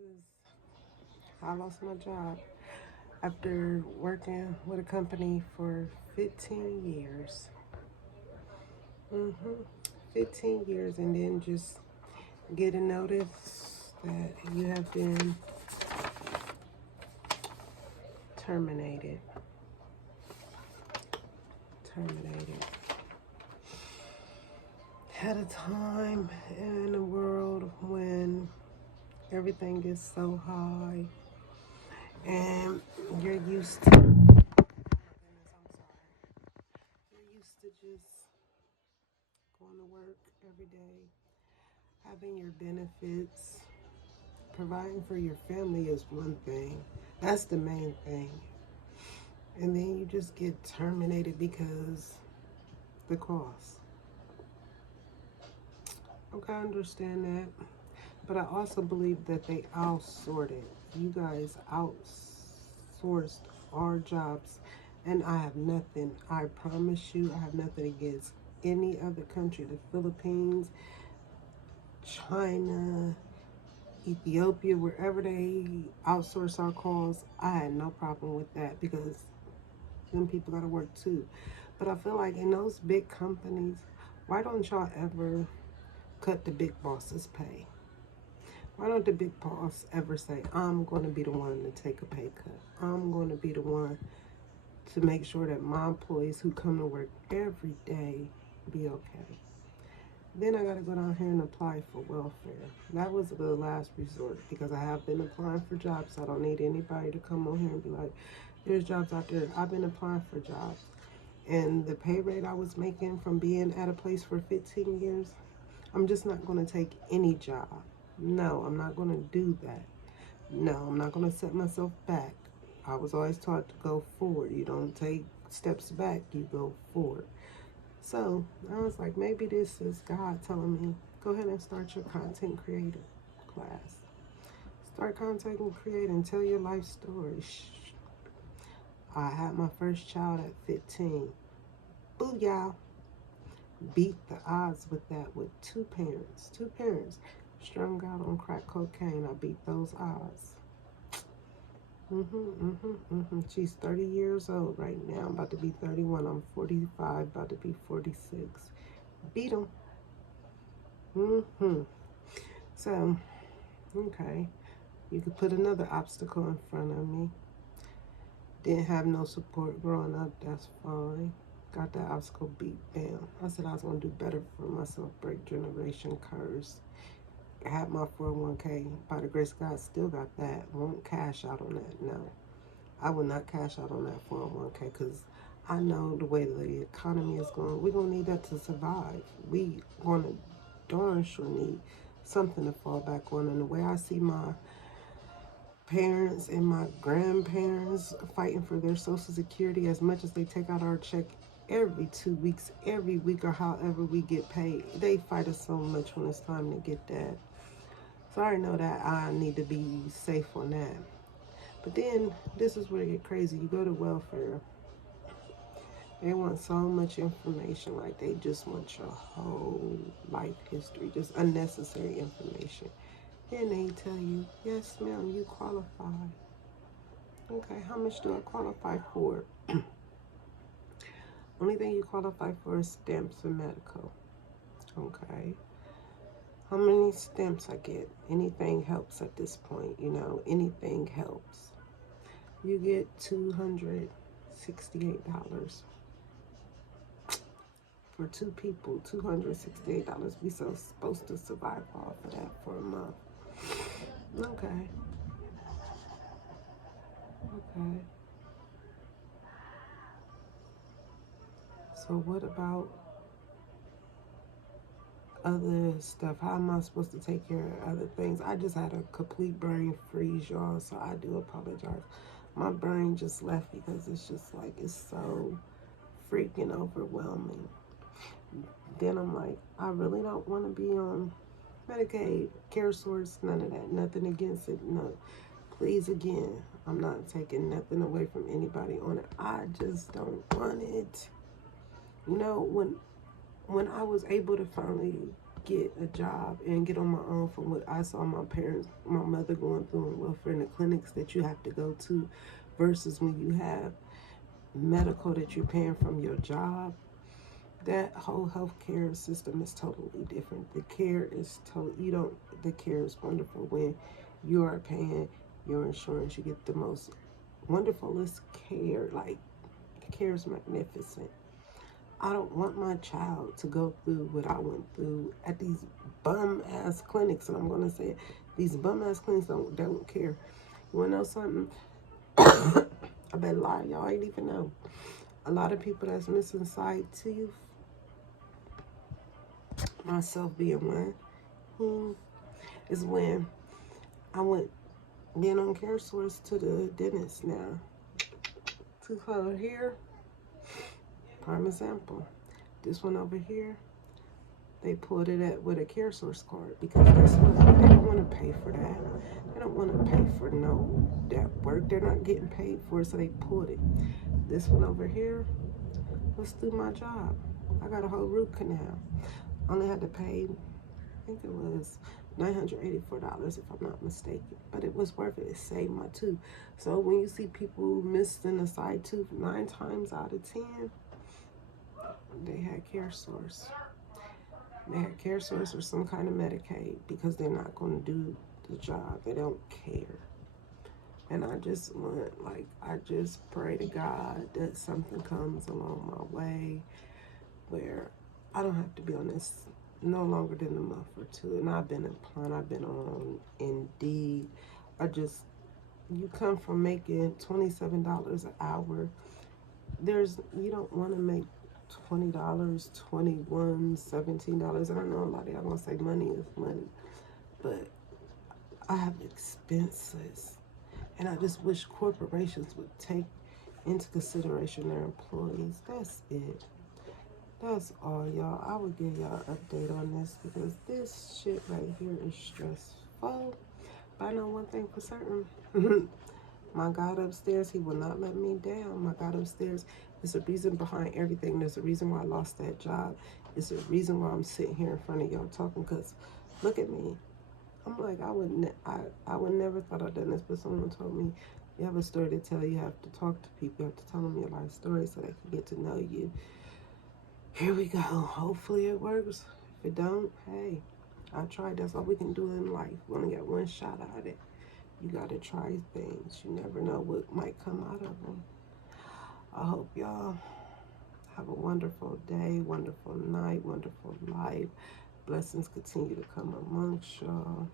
is I lost my job after working with a company for 15 years. 15 years, and then just get a notice that you have been terminated. Terminated. At a time in a world when everything is so high and you're used to, you're used to just going to work every day, having your benefits, providing for your family is one thing. That's the main thing. And then you just get terminated because the cost. Okay, I understand that. But I also believe that they outsourced it. You guys outsourced our jobs. And I have nothing, I promise you, I have nothing against any other country. The Philippines, China, Ethiopia, wherever they outsource our calls, I had no problem with that because them people got to work too. But I feel like in those big companies, why don't y'all ever cut the big boss's pay? Why don't the big boss ever say, I'm going to be the one to take a pay cut? I'm going to be the one to make sure that my employees who come to work every day be okay. Then I got to go down here and apply for welfare. That was the last resort because I have been applying for jobs. I don't need anybody to come on here and be like, there's jobs out there. I've been applying for jobs. And the pay rate I was making from being at a place for 15 years, I'm just not going to take any job. No, I'm not going to do that. No, I'm not going to set myself back. I was always taught to go forward. You don't take steps back, you go forward. So I was like, maybe this is God telling me, go ahead and start your content creator class. Start content creating, tell your life story. I had my first child at 15. Booyah. Beat the odds with that with two parents. Two parents strung out on crack cocaine. I beat those odds. She's 30 years old right now. I'm about to be 31. I'm 45, about to be 46. Beat them. So, okay. You could put another obstacle in front of me. Didn't have no support growing up. That's fine. Got that obstacle beat down. I said I was going to do better for myself. Break generation curse. I had my 401k. By the grace of God, still got that. Won't cash out on that. No. I will not cash out on that 401k because I know the way the economy is going. We're going to need that to survive. We going to darn sure need something to fall back on. And the way I see my parents and my grandparents fighting for their Social Security, as much as they take out our check every 2 weeks, every week, or however we get paid, they fight us so much when it's time to get that. So I already know that I need to be safe on that. But then this is where it get crazy. You go to welfare. They want so much information, like they just want your whole life history, just unnecessary information. Then they tell you, yes, ma'am, you qualify. Okay, how much do I qualify for? Only thing you qualify for is stamps and medical. Okay. How many stamps I get? Anything helps at this point, anything helps. You get $268 for two people. $268. We so supposed to survive off of that for a month. Okay. Okay. So what about other stuff? How am I supposed to take care of other things? I just had a complete brain freeze, y'all, so I do apologize. My brain just left because it's just like, it's so freaking overwhelming. Then I'm like, I really don't want to be on Medicaid, CareSource, none of that. Nothing against it, no. Please, again, I'm not taking nothing away from anybody on it. I just don't want it. When I was able to finally get a job and get on my own from what I saw my parents, my mother going through in welfare and the clinics that you have to go to versus when you have medical that you're paying from your job. That whole healthcare system is totally different. The care is the care is wonderful when you are paying your insurance. You get the most wonderfulest care. Like, the care is magnificent. I don't want my child to go through what I went through at these bum ass clinics, and I'm gonna say it. These bum ass clinics don't care. You wanna know something? I bet a lot of y'all ain't even know. A lot of people that's missing sight teeth, myself being one, is when I went being on Care Source to the dentist now. Tooth over here, prime example. This one over here, they pulled it at with a Care Source card because guess what? They don't want to pay for that. They don't want to pay for that work. They're not getting paid for it, so they pulled it. This one over here, let's do my job. I got a whole root canal. Only had to pay, I think it was $984 if I'm not mistaken, but it was worth it. It saved my tooth. So when you see people missing a side tooth, 9 times out of 10, they had Care Source. They had Care Source or some kind of Medicaid because they're not going to do the job. They don't care. And I just pray to God that something comes along my way where I don't have to be on this no longer than a month or two. And I've been applying, I've been on Indeed. You come from making $27 an hour. You don't want to make $20, $21, $17. And I know a lot of y'all gonna say money is money, but I have expenses. And I just wish corporations would take into consideration their employees. That's it. That's all, y'all. I will give y'all an update on this because this shit right here is stressful. But I know one thing for certain. My God upstairs, he will not let me down. My God upstairs, there's a reason behind everything. There's a reason why I lost that job. It's a reason why I'm sitting here in front of y'all talking, because look at me. I'm like, I would never thought I'd done this, but someone told me, you have a story to tell, you have to talk to people, you have to tell them your life story so they can get to know you. Here we go. Hopefully it works. If it don't, hey, I tried. That's all we can do in life. We only got one shot at it. You gotta try things. You never know what might come out of them. I hope y'all have a wonderful day, wonderful night, wonderful life. Blessings continue to come amongst y'all.